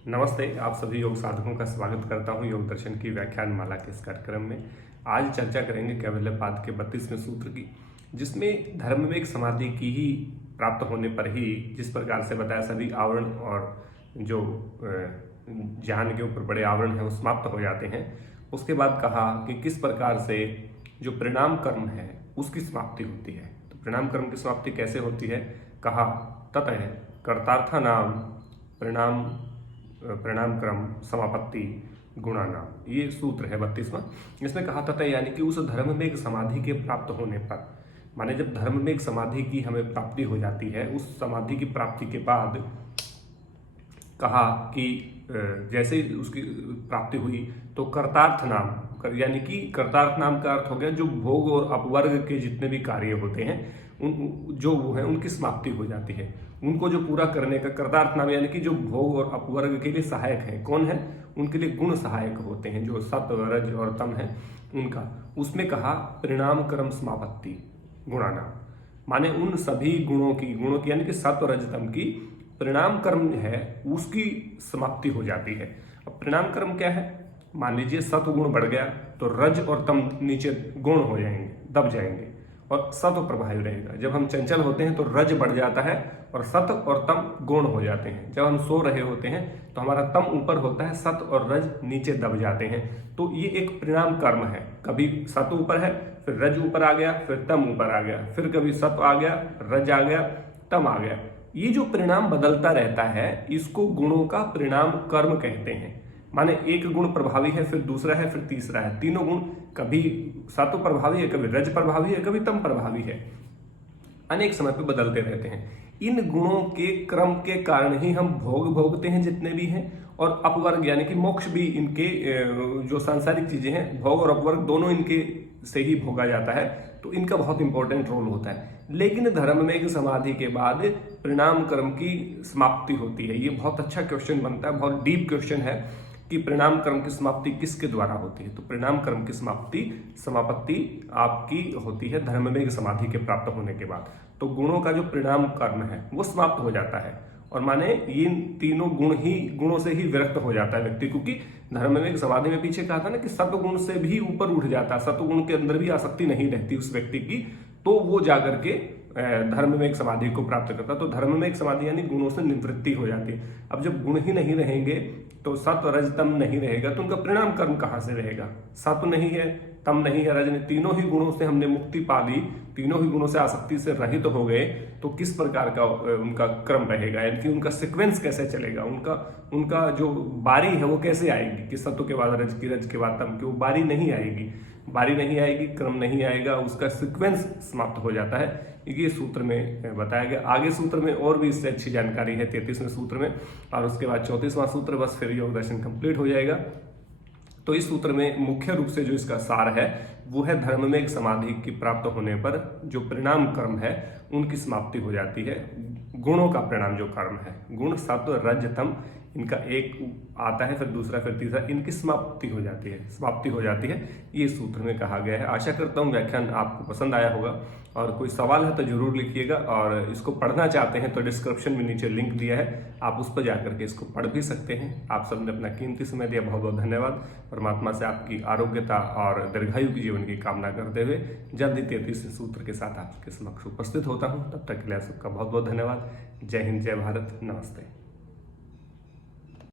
नमस्ते, आप सभी योग साधकों का स्वागत करता हूं योग दर्शन की व्याख्यान माला के इस कार्यक्रम में। आज चर्चा करेंगे कैवल्यपाद के 32वें सूत्र की, जिसमें धर्मवेग समाधि की ही प्राप्त होने पर ही जिस प्रकार से बताया सभी आवरण और जो ज्ञान के ऊपर बड़े आवरण हैं वो समाप्त हो जाते हैं। उसके बाद कहा कि किस प्रकार से जो परिणाम कर्म है उसकी समाप्ति होती है। तो परिणाम कर्म की समाप्ति कैसे होती है, कहा ततः कर्तार्था नाम परिणाम क्रम समापत्ति गुणानाम, ये सूत्र है 32वां। इसमें कहा था यानी कि उस धर्म में एक समाधि के प्राप्त होने पर, माने जब धर्म में एक समाधि की हमें प्राप्ति हो जाती है, उस समाधि की प्राप्ति के बाद कहा कि जैसे ही उसकी प्राप्ति हुई तो कर्तार्थ नाम, यानी कि कर्तार्थ नाम का अर्थ हो गया जो भोग और अपवर्ग के जितने भी कार्य होते हैं उन जो वो है उनकी समाप्ति हो जाती है। उनको जो पूरा करने का कर्तार्थ नाम, यानी कि जो भोग और अपवर्ग के लिए सहायक है, कौन है, उनके लिए गुण सहायक होते हैं जो सत्व रज और तम है उनका। उसमें कहा परिणाम कर्म समापत्ति गुणानाम, माने उन सभी गुणों की यानी कि सत्व रज तम की परिणाम कर्म है उसकी समाप्ति हो जाती है। अब परिणाम कर्म क्या है, मान लीजिए सत्व गुण बढ़ गया तो रज और तम नीचे गुण हो जाएंगे, दब जाएंगे और सत्व प्रभावी रहेगा। जब हम चंचल होते हैं तो रज बढ़ जाता है और सत्व और तम गौण हो जाते हैं। जब हम सो रहे होते हैं तो हमारा तम ऊपर होता है, सत्व और रज नीचे दब जाते हैं। तो ये एक परिणाम कर्म है, कभी सत्व ऊपर है, फिर रज ऊपर आ गया, फिर तम ऊपर आ गया, फिर कभी सत्व आ गया, रज आ गया, तम आ गया। ये जो परिणाम बदलता रहता है इसको गुणों का परिणाम कर्म कहते हैं। माने एक गुण प्रभावी है, फिर दूसरा है, फिर तीसरा है। तीनों गुण कभी सत्व प्रभावी है, कभी रज प्रभावी है, कभी तम प्रभावी है, अनेक समय पे बदलते रहते हैं। इन गुणों के क्रम के कारण ही हम भोग भोगते हैं जितने भी हैं, और अपवर्ग यानी कि मोक्ष भी इनके जो सांसारिक चीजें हैं, भोग और अपवर्ग दोनों इनके से ही भोगा जाता है। तो इनका बहुत इंपॉर्टेंट रोल होता है। लेकिन धर्म में समाधि के बाद परिणाम कर्म की समाप्ति होती है। ये बहुत अच्छा क्वेश्चन बनता है, बहुत डीप क्वेश्चन है कि परिणाम कर्म की समाप्ति किसके द्वारा होती है। तो परिणाम कर्म की समापत्ति आपकी होती है धर्म में समाधि के प्राप्त होने के बाद। तो गुणों का जो परिणाम कर्म है वो समाप्त हो जाता है, और माने ये तीनों गुणों से ही विरक्त हो जाता है व्यक्ति, क्योंकि धर्म में समाधि में पीछे कहा था ना कि सत्व गुण से भी ऊपर उठ जाता है, सत्व गुण के अंदर भी आसक्ति नहीं रहती उस व्यक्ति की, तो वो जाकर के धर्म में एक समाधि को प्राप्त करता। तो धर्म में एक समाधि यानी गुणों से निवृत्ति हो जाती है। अब जब गुण ही नहीं रहेंगे तो सत्व रज तम नहीं रहेगा, तो उनका परिणाम कर्म कहां से रहेगा। सत्व नहीं है, तम नहीं है, रज नहीं, तीनों ही गुणों से हमने मुक्ति पा ली, तीनों ही गुणों से आसक्ति से रहित हो गए, तो किस प्रकार का उनका क्रम रहेगा, यानी कि उनका सीक्वेंस कैसे चलेगा, उनका जो बारी है वो कैसे आएगी कि सत्व के बाद रज की, रज के बाद तम की, वो बारी नहीं आएगी, क्रम नहीं आएगा, उसका सीक्वेंस समाप्त हो जाता है। ये सूत्र में बताया गया। आगे सूत्र में और भी इससे अच्छी जानकारी है 33वें सूत्र में, और उसके बाद 34वां सूत्र, बस फिर योग दर्शन कंप्लीट हो जाएगा। तो इस सूत्र में मुख्य रूप से जो इसका सार है वो है धर्म में एक समाधि की प्राप्त होने पर जो परिणाम कर्म है उनकी समाप्ति हो जाती है। गुणों का परिणाम जो कर्म है, गुण सत्व रज तम, इनका एक आता है, फिर दूसरा, फिर तीसरा, इनकी समाप्ति हो जाती है। ये सूत्र में कहा गया है। आशा करता हूँ व्याख्यान आपको पसंद आया होगा, और कोई सवाल है तो जरूर लिखिएगा, और इसको पढ़ना चाहते हैं तो डिस्क्रिप्शन में नीचे लिंक दिया है, आप उस पर जाकर के इसको पढ़ भी सकते हैं। आप सबने अपना कीमती समय दिया, बहुत बहुत धन्यवाद। परमात्मा से आपकी आरोग्यता और दीर्घायु की जीवन की कामना करते हुए जल्द ही 33वें सूत्र के साथ आपके समक्ष उपस्थित होता हूँ। तब तक के लिए सबका बहुत बहुत धन्यवाद। जय हिंद, जय भारत, नमस्ते।